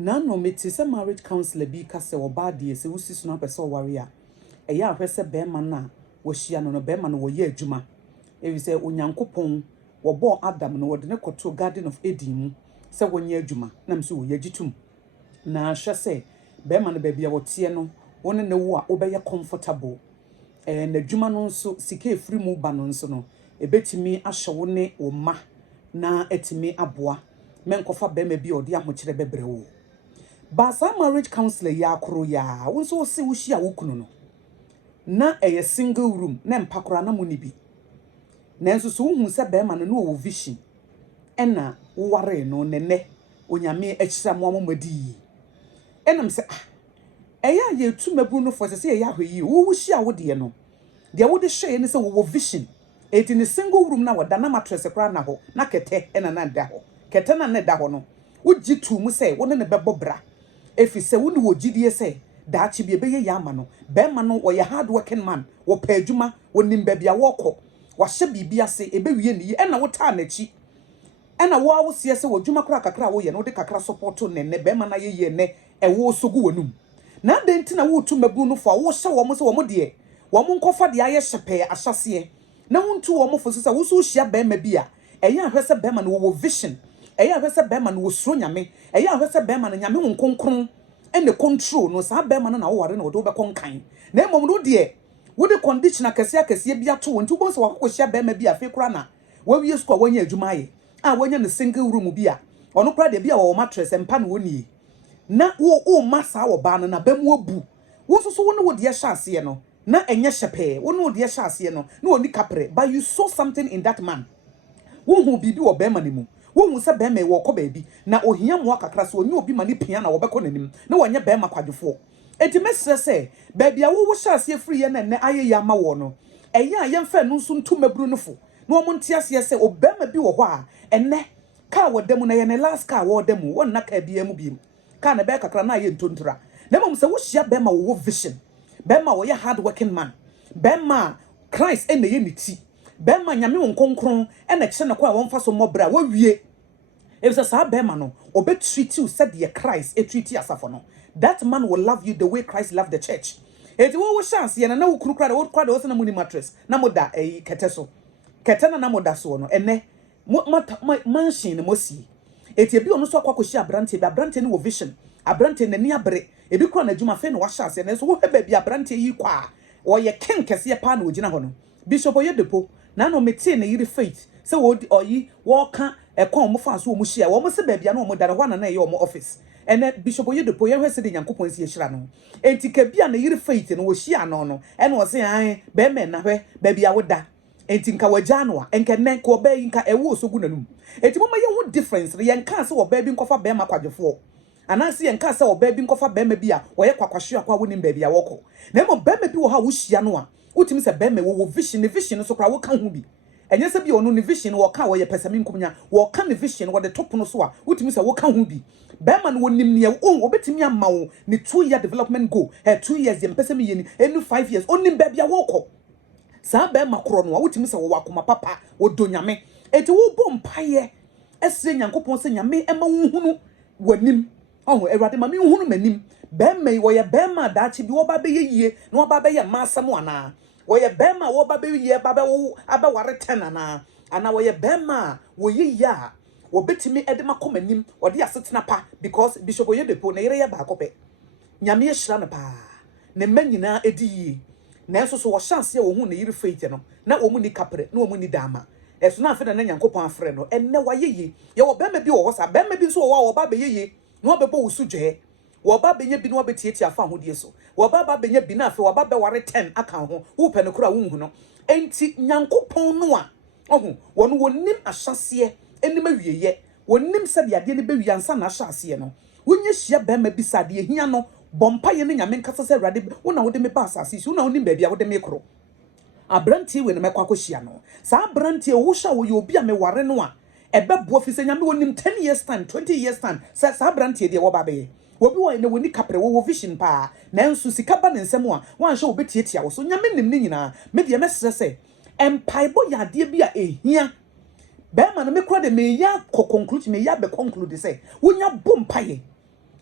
na no meti se marriage counselor bi ka se oba de se wusi so na pese ware a eya ahwese be ma na wo hia no be ma no wo ye adwuma ewi se onyankopon wo bo Adam no wo de ne koto Garden of Eden mu se wo nye adwuma na mse wo ye gitum na hwe se be ma no ba bia wo tie no wo ne wo a wo be ye comfortable na adwuma no nso sika efiri mu ba no nso no ebetimi ahye wo ne wo ma na etimi aboa menkofa be ma bi odi ahokyere bebre wo ba sa marriage counselor ya akoro ya wo nso se wo hia wo kunu no na eye single room na mpakora na muni bi na nso so hu se be ma no wo vision ena wo ware no nene onyame akyira mo amomadi enam se eya ye tu mabru no for se ye ahweyi wo hia wo de no de wo de hwe ne se wo vision eti ne single room na wada na mattress kra na ho na kete ena na da ho kete na ne da ho no wo jitu mu se wo ne bebo bra efi se wo ne wo gidie se da chi bi ebe ye ya ama no be ma no wo ye hard working man wo pa adwuma wo nim ba bia wo kọ wa hye bibia se ebe wie ne ena wo ta na chi ena wo awo se se wo adwuma kra kakra wo ye no de kakra support ne be ma na ye ne ewo sogu wonum na de ntina wo tu mabu no fo wo hye wo mo se wo mo de wo mo nkofa de aye hyepe ahyase na wontu wo mo fo se wo so hia be ma bia eya ahwese be ma no wo vision eya ahwese be ma no wo suro nyame eya ahwese be ma no nyame wo nkonkron ene control no sa be ma no na wo ware na wo do be konkan na emom no de wo de condition akese bia to wontu bo se wakoko hia be ma bia fe kura na wo wie sko wanya adwuma ye a wanya ne single room bia ono kura de bia wo mattress empa no woni na wo masa wo ba no na ba mu obu wo so wo ne wo de hye ase no na enye hyepe wo ne wo de hye ase no na oni kapre but you saw something in that man wo hu bibi wo be ma ne mu wo hu se be ma wo kọ baabi na ohia mo akakra so onye obi ma ne pia na wo be kọ nanim na wonye be ma kwadwefo enti mesre se baabi a wo hye ase free ye na ne aye ya ma wo no eya ye mfa no nso ntu mabru no fo na wo monte ase se obema bi wo hɔ a enne ka wo demu na ye ne last ka wo demu won na ka bia mu bi ka na be kakra na ye ntontura na mom se wo hia be ma wo vision be ma wo ye hard working man be ma Christ ene ye ne ti be ma nyame won konkron ene kye na kwa won fa so mobra wo wie e say sa be ma no obe treat you said the Christ e treat you asafo no that man will love you the way Christ loved the church eti wo chance ye na wo kuru kra wo kwa de wo se na muni mattress na moda kete so kete na moda so no ene mansion ne mosi eti ebi onu so akwakoshi abrante bi abrante ne wo vision abrante ne ni abere ebi kura na adwuma fe na wa chance na so wo hebe bi abrante yi kwa wo ye ken kese pa na ogina ho no Bishop Oyedepo na no meti na yiri faith se wo oyi wo ka ekon mo fa so mo hia wo mo se ba bia na mo dare ho na ye wo office ene Bishop Oyedepo ye hwese de Nyankopon si ehira no enti ka bia na yiri faith no wo hia no ene wo se an be me na hwe ba bia wo da enti nka waja no a enka ne ko ba yi nka ewo osogu nanum enti mo ma ye ho difference ye nka se wo ba bi nkofa be ma kwadwefo anase ye nka se wo ba bi nkofa be ma bi a wo ye kwakwahwe akwa wonim ba bia wo ko na mo be ma bi wo ha wo hia no a utimi se be ma wo vision so kra wo ka ho bi enye se bi ono ne vision wo ka wo ye pesami nkomnya wo ka ne vision wo de top no so a utimi se wo ka ho bi be ma no wonim ne wo betimi ama wo ne 2-year development goal 2 years ye pesami ye ni enu 5 years onim ba bia wo ko sa be ma kro no a utimi se wo wakoma papa wo do nyame eti wo bom paye esre Nyankopon se nyame ema wo hunu wanim oho Ewurade ma me hunu manim be ma wo ye be ma daachi bi wo ba be yeye na wo ba be ye masam ana wo ye be ma wo ba be ye ba be wo aba ware tenana ana wo ye be ma wo ye ya wo betimi edema komanim wo de asetena pa because Bishop Oyedepo na yere ye ba kope nyame ye hira na pa ne manyina edi na enso so wo chance ye wo hu na yiri faith no na wo mu ni kapre na wo mu ni dama eso na afeda na Nyankopon afre no enne wa yeye ye wo be ma bi wo ho sa be ma bi so wo ba be yeye na wo be bo usuje wo ba be nya bi na wo betieti afa hodie so wo ba be nya bi na afa wo ba be ware 10 aka ho wo pe no kura wo hu no enti Nyankopon no a ohu wono wonim ahyase enim awieye wonim se de ade ne be wiansa na ahyase no wonya hia be ma bi sa de hia no bompa ye ne nyame nkasa se Ewurade wo na wo de me ba asase wo na wonim ba bia wo de me kro abrantie we ne mekwa kohia no sa abrantie wo hwa wo ye obi a me ware no a ebe bo fi se nyame wonim 10 years time 20 years time sa abrantie de wo ba be ye obi wo ne woni kapre wo vision pa na enso sika ba ne nsem a wan hwe obetietia wo so nyame nim ne nyina me de mesere se empaibo ya de bi a ehia be ma no me kura de me ya conclude me ya be conclude se wonya bom paye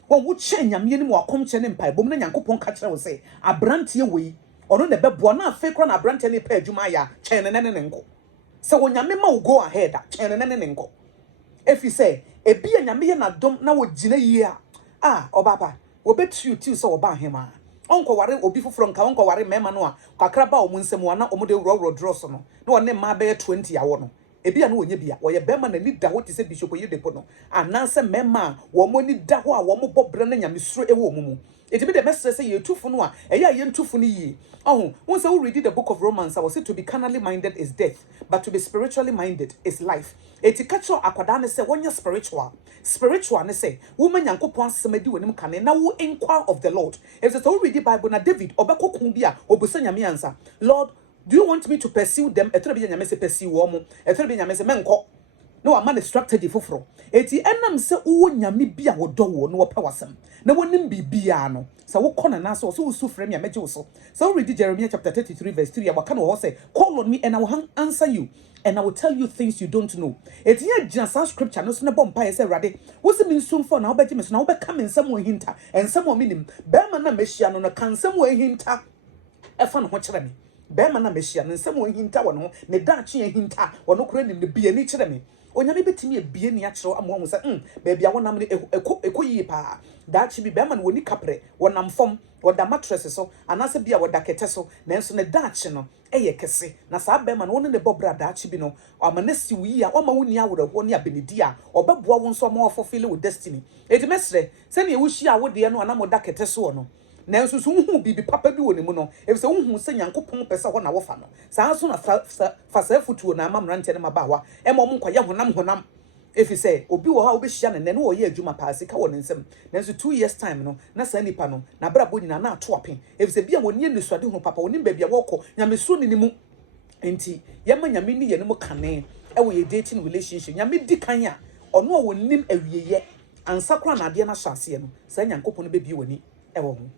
When wo che nyame ni mo akom che ne mpa bom na Nyankopɔn ka kire wo se abrante we ono ne bebo na afa kra na abrante ne pa adwuma ya che ne nko se wo nyame ma wo go ahead a che ne nko efi se ebi nyame ye na dom na wo gina yi a obaba wo betu tiu se wo ba hema onko ware obi foforo nka onko ware mema no a kakra ba o mu nsem wa na o mu de wro dross no na wone ma be 20 yawo no ebia no wonye bia wo ye bema na ni da ho te se bishop Oyedepo no ananse mema wo mo ni da ho a wo mo bobre na nyamesuro ewo mu mu etibi de message say ye tufu no a eya ye ntufu no yi oh won say we read the book of Romans I was said to be carnally minded is death but to be spiritually minded is life eti kacho akwada ne say wonya spiritual ne say wo ma Nyankopon asemadi wonim kane na wo inquire of the Lord if so we read the Bible na David obekokun bia obusa nyame ansa Lord, do you want me to pursue them? Etre bi nyame se pursue wo mo. Etre bi nyame se menko. No a man strategy foforo. Eti enam se wo nyame bia wo do wo no wo pa wasem. Na wonim bibia no. Sa wo kona na so wo su frame ya meje wo so. So read Jeremiah chapter 33 verse 3 abaka no say, call on me and I will answer you and I will tell you things you don't know. Eti ya gina sa scripture no so na bompa ye say rade. Wo se min sumfo na wo beje me so na wo be ka nsem wo hinta. Ensem wo minim. Be ma na mehia no no kan nsem wo hinta. Efa no ho kire me. Bema na mehia ne nsem won hinta wono ne daakye hinta wono kora ne bie ni kire me onyame betimi ebie ni akire am won se ba bia wonam ne ekoyi pa daakye bi bema na woni kapre wonam fom woda mattress so anase bia woda kete so nanso ne daakye no eye kese na saa bema na woni ne bobra daakye bi no amane si wi a oma woni aworo ne abenedi a obeboa won so ma fulfill with destiny edimesre se ne ewuhia wode no anam woda kete so no nanso so hu bibi papa bi woni mu no efise hu se Nyankopon pesa ho na wo fa no saa so na fa sa futuo na amamrante ne mabawa emom nkoye honam efise obi wo ha obehia ne ne wo ye adwuma paase ka wo ne nsem nanso 2 years time no na sa nipa no na brabo nyina na ato apen efise bia woni enusuade ho papa woni ba bia woko nyamesuro ni mu enti yema nyame ni ye ne mu kane wo ye dating relationship nyame di kan a ono wo nim awieye ansakra na ade na hyase no sa Nyankopon be bi woni wo ho